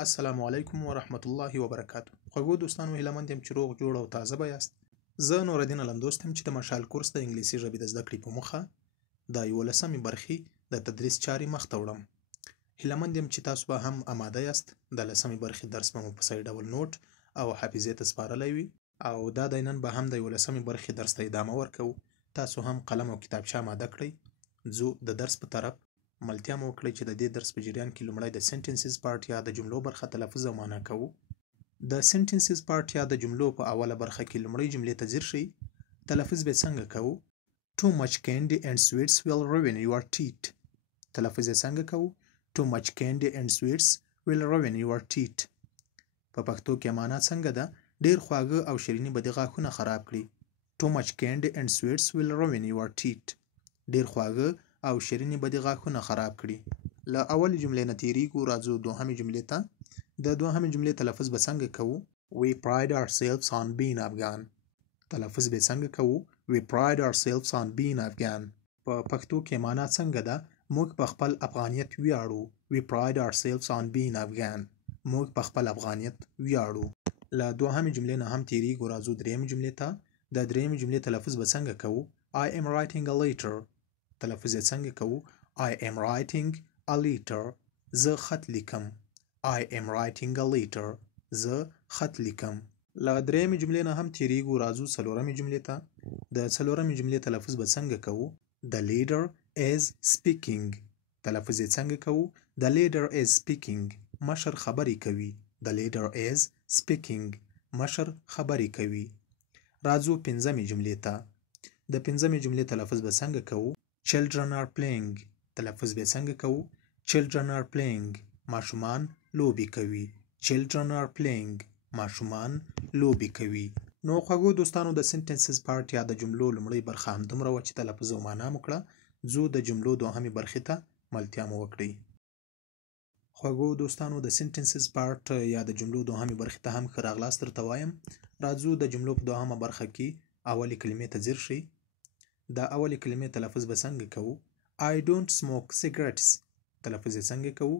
السلام علیکم ورحمت الله وبرکاتو. خوږو دوستانو، هیله مند یم چې روغ جوړ او تازه به یاست. زه نورالدین علمدوست یم چې د مشال کورس د انګلیسي ژبې د زده کړې په موخه د 11مې برخې د تدریس چارې مخته وړم. هیله مند یم چې تاسو به هم آماده یاست. د 10مې برخې درس به مو په صحیح ډول نوټ او حافظې ته سپارلی وي او دا نن به هم د 11مې برخې درس ته ادامه ورکوو. تاسو هم قلم او کتابچه آماده کړئ. ځو د درس په طرف. ملتیا مو وکړئ چې د دې درس په جریان کې لومړی د سنټنسز پارت یا د جملو برخه تلفظ او معنا کوو. د سنټنسز پارت یا د جملو په اوله برخه کې لومړی جملې ته ځیر شئ. تلفظ به څنګه کوو؟ Too much candy and sweets will ruin your teeth. تلفظ یې څنګه کوو؟ Too much candy and sweets will ruin your teeth. په پښتو کې معنا څنګه ده؟ ډیر خواږه او شیریني به د غاښونه خراب کړي. Too much candy and sweets will ruin your teeth. ډیر خواږه او شیریني به د غاښونه خراب کړي. له اولې جملې نه تیریږو، راځو دوهمې جملې ته. د دوهمې جملې تلفظ به څنګه کوو؟ We pride ourselves on being Afghan. تلفظ به څنګه کوو؟ We pride ourselves on being Afghan. په پښتو کې معنا څنګه ده؟ موږ په خپل افغانیت ویاړو. We pride ourselves on being Afghan. موږ په خپل افغانیت ویاړو. له دوهمې جملې نه هم تیریږو، راځو درېمې جملې ته. د درېمې جملې تلفظ به څنګه کوو؟ I am writing a letter. تلفظ یې څنګه کوو؟ I am writing a letter. زه خط لیکم. I am writing a letter. زه خط لیکم. له درېیمې جملې نه هم تیریږو، راځو څلورمې جملې ته. د څلورمې جملې تلفظ به څنګه کوو؟ The leader is speaking. تلفظ یې څنګه کوو؟ The leader is speaking. مشر خبرې کوي. The leader is speaking. مشر خبرې کوي. راځو پنځمې جملې ته. د پنځمې جملې تلفظ به څنګه کوو؟ Children are playing. تلفظ به څنګه کوو؟ Children are playing. ماشومان لوبې کوي. Children are playing. ماشومان لوبې کوي. نو خوږو دوستانو، د سنټنسز پارت یا د جملو لومړۍ برخه همدومره وه چې تلفظ او معنا مو کړه. ځو د جملو دوهمې برخې ته ملتیا مو وکړئ. خوږو دوستانو، د سنټنسز پارت یا د جملو دوهمې برخې ته هم ښه راغلاست درته وایم. راځو د جملو په دوهمه برخه کې اولې کلمې ته ځیر شئ. د اولې کلمې تلفظ به څنګه کوو؟ I don't smoke cigarettes. تلفظ یې څنګه کوو؟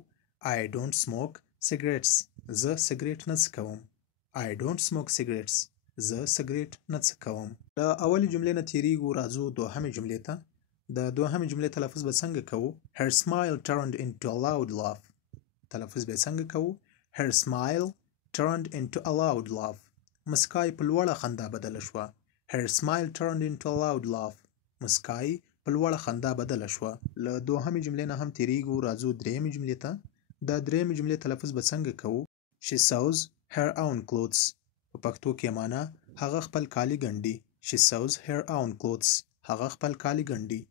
I don't smoke cigarettes. زه سګریټ نه څکوم. I don't smoke cigarettes. زه سګریټ نه څکوم. د اولې جملې نه تیریږو، راځو دوهمې جملې ته. د دوهمې جملې تلفظ به څنګه کوو؟ Her smile turned into a loud laugh. تلفظ به څنګه کوو؟ Her smile turned into a loud laugh. مسکای په لوړه خندا بدله شوه. Her smile turned into a loud laugh. مسکای په لوړه خندا بدله شوه. له دوهمې جملې نه هم تیریږو، راځو درېیمې جملې ته. د درېیمې جملې تلفظ به څنګه کوو؟ She sews her own clothes. په پښتو کې معنا هغه خپل کالي ګنډي. She sews her own clothes. هغه خپل کالي ګنډي.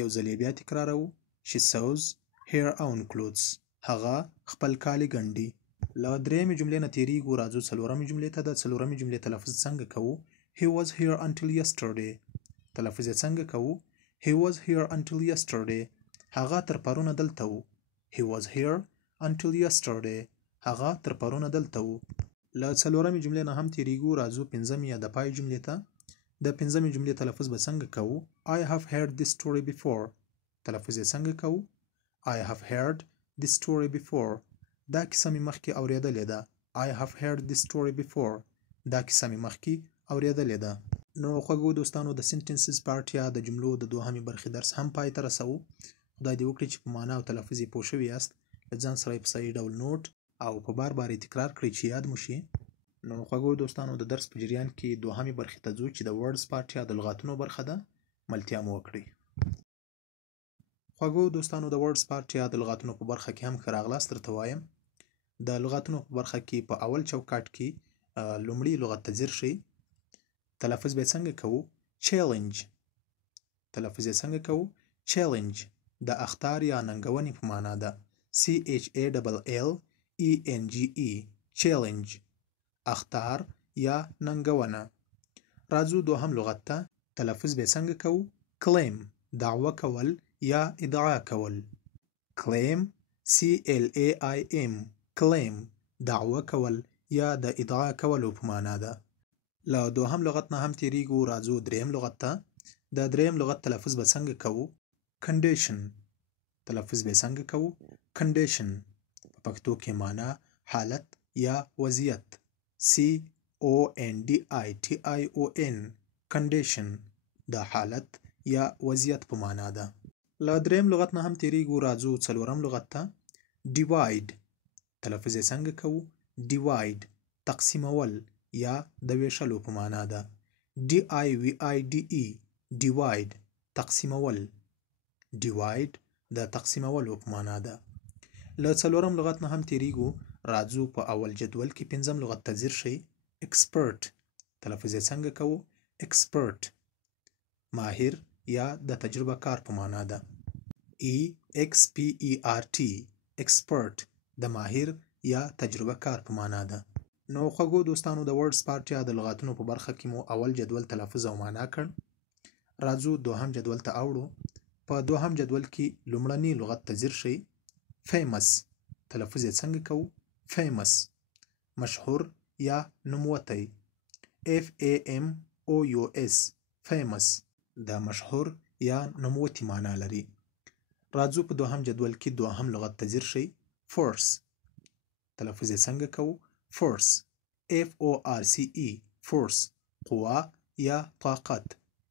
یو ځل بیا تکراروو. She sews her own clothes. هغه خپل کالي ګنډي. له درېیمې جملې نه تیریږو، راځو څلورمې جملې ته. د څلورمې جملې تلفظ څنګه کوو؟ He was here until yesterday. تلفظ یې څنګه کوو؟ He was here until yesterday. هغه تر پرونه دلته و. He was here until yesterday. هغه تر پرونه دلته و. له څلورمې جملې نه هم تیریږو، راځو پنځمې یا د پای جملې ته. د پنځمې جملې تلفظ به څنګه کوو؟ I have heard this story before. تلفظ یې څنګه کوو؟ I have heard this story before. دا کیسه مې مخکې اورېدلې ده. I have heard this story before. دا کیسه مې مخکې اورېدلې ده. نو خوږو دوستانو، د سنټنسز پارت یا د جملو د دوهمې برخې درس هم پای ته رسوو. خدای دې وکړي چې په معنا او تلفظ یې پوه شوي یاست. له ځان سره یې په صحیح ډول نوټ او په بار بار یې تکرار کړئ چې یاد مو شي. نو خوږو دوستانو، د درس په جریان کې دوهمې برخې ته ځو چې د ورډز پارت یا د لغاتونو برخه ده. ملتیا مو وکړئ. خوږو دوستانو، د ورډز پارت یا د لغاتونو په برخه کې هم ښه راغلاست درته وایم. د لغاتونو په برخه کې په اول چوکاټ کې لومړي لغت ته ځیر شئ. تلفظ به څنګه کوو؟ Challenge. تلفظ یې څنګه کوو؟ Challenge. د اخطار یا ننګونې په معنا ده. CHALLENGE. Challenge. اخطار یا ننګونه. راځو دوهم لغت ته. تلفظ به څنګه کوو؟ Claim. دعوه کول یا ادعا کول. Claim. CLAIM. Claim. دعوه کول یا د ادعا کولو په معنا ده. له دوهم لغت نه هم تیریږو، راځو درېیم لغت ته. د درېیم لغت تلفظ به څنګه کوو؟ Condition. تلفظ به څنګه کوو؟ Condition. په پښتو کې معنا حالت یا وضعیت. CONDITION condition د حالت یا وضعیت په معنا ده. له دریم لغت نه هم تیریږو. راځو څلورم لغت ته. divide تلفظ یې څنګه کوو؟ divide تقسیمول یا د ویشلو په معنا ده. DIVIDE divide تقسیمول. divide د تقسیمولو په معنا ده. له څلورم لغت نه هم تیریږو. راځو په اول جدول کې پنځم لغت ته ځیر شئ. expert تلفظ یې څنګه کوو؟ expert ماهر یا د تجربه کار په معنا ده. EXPERT expert د ماهر یا تجربه کار په معنا ده. نو خوږو دوستانو د ورډز پارټ یا د لغاتونو په برخه کې مو اول جدول تلفظ او معنا کړ. راځو دوهم جدول ته اوړو. په دوهم جدول کې لومړني لغت ته ځیر شئ. famous تلفظ یې څنګه کوو؟ famous مشهور یا نوموتی. FAMOUS famous د مشهور یا نوموتی معنا لري. راځو په دوهم جدول کې دوهم لغت ته ځیر شئ. force تلفظ یې څنګه کوو؟ force FORCE force قوه یا طاقت.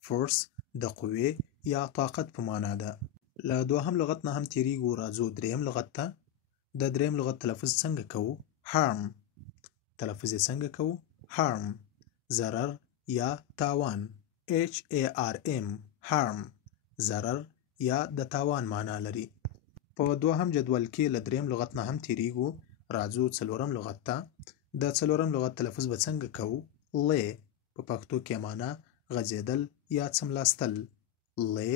force د قوې یا طاقت په معنا ده. له دوهم لغت نه هم تیریږو. راځو دریم لغت ته. د دریم لغت تلفظ څنګه کوو؟ harm تلفظ یې څنګه کوو؟ harm ضرر یا تاوان. HARM harm ضرر یا د تاوان معنا لري. په دوهم جدول کې له دریم لغت نه هم تیریږو. راځو څلورم لغت ته. د څلورم لغت تلفظ به څنګه کوو؟ lay په پښتو کې معنا غځېدل یا څملاستل. lay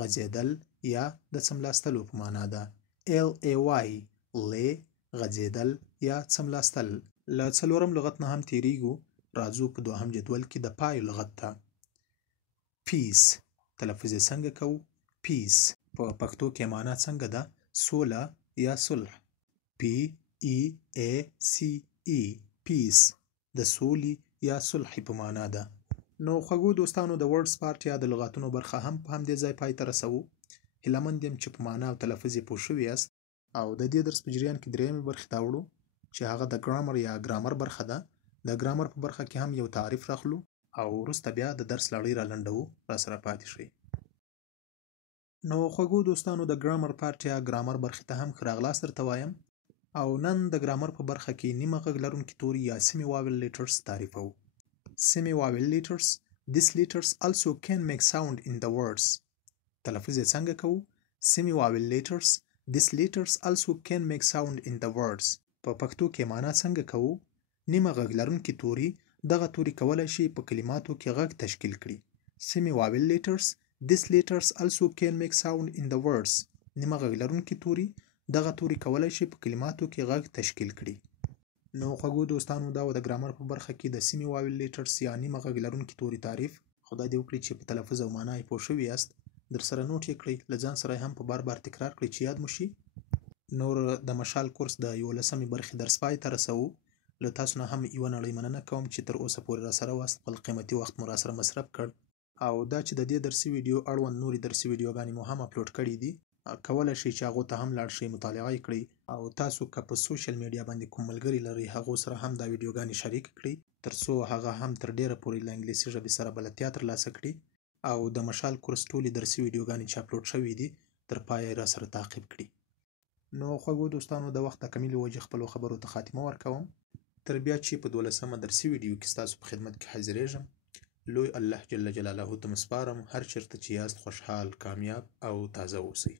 غځېدل یا د څملاستلو په معنا ده. LAY lay غځېدل یا څملاستل. له څلورم لغت نه هم تیریږو. راځو په دوهم جدول کې د پای لغت ته. peace تلفظ یې څنګه کوو؟ peace په پښتو کې معنا څنګه ده؟ سوله یا صلح. PEACE peace د سولې یا صلح په معنا ده. نو خوږو دوستانو د ورډز پارټ یا د لغاتونو برخه هم په همدې ځای پای ته رسوو. هیله مند یم چې په معنا او تلفظ یې پوه شوي یاست. او د دې درس په جریان کې درېیمې برخې ته اوړو چې هغه د ګرامر یا ګرامر برخه ده. د ګرامر په برخه کې هم یو تعریف راخلو او وروسته بیا د درس لړۍ را لنډوو. راسره پاتې شئ. نو خوږو دوستانو د ګرامر پارټ یا ګرامر برخې ته هم ښه راغلاست درته وایم. او نن د ګرامر په برخه کې نیمه غږ لرونکي توري یا semi vowel letters تعریفوو. semi vowel letters these letters also can make sound in the words تلفظ یې څنګه کوو؟ semi vowel letters these letters also can make sound in the words په پښتو کې معنا څنګه کوو؟ نیمه غږ لرونکي توري دغه توري کولی شي په کلماتو کې غږ تشکیل کړي. semi vowel letters these letters also can make sound in the words نیمه غږ لرونکي توري دغه توري کولی شي په کلماتو کې غږ تشکیل کړي. نو خوږو دوستانو دا و د ګرامر په برخه کې د semi vowel letters یا نیمه غږ لرونکي توري تعریف. خدای دې وکړي چې په تلفظ او معنا یې پوه شوي یاست. درسره نوټ یې کړئ. له ځان سره هم په بار بار تکرار کړئ چې یاد مو شي. نور د مشال کورس د 11مې برخې درس پای ته رسوو. له تاسو نه هم یوه نړۍ مننه کوم چې تر اوسه پورې راسره واست. خپل قیمتي وخت مو راسره مصرف کړ. او دا چې د دې درسي ویډیو اړوند نورې درسي ویډیوګانې مو هم اپلوډ کړي دي. کولی شئ چې هغو ته هم لاړ شئ، مطالعه یې کړئ. او تاسو که په سوشل میډیا باندې کوم ملګري لرئ هغو سره هم دا ویډیوګانې شریک کړئ تر څو هغه هم تر ډیره پورې له انګلیسي ژبې سره بلدتیا ترلاسه کړي. او د مشال کورس ټولې درسي ویډیوګانې چې اپلوډ شوي دي تر پایه یې راسره تعقیب کړي. نو خوږو دوستانو د وخت د کمي له وجې خپلو خبرو ته خاتمه ورکوم. تر بیا چې په 12مه درسي ویډیو کې ستاسو په خدمت کې حاضرېږم. لوی الله جل جلاله ته مو سپارم. هر چېرته چې یاست خوشحال، کامیاب او تازه اوسئ.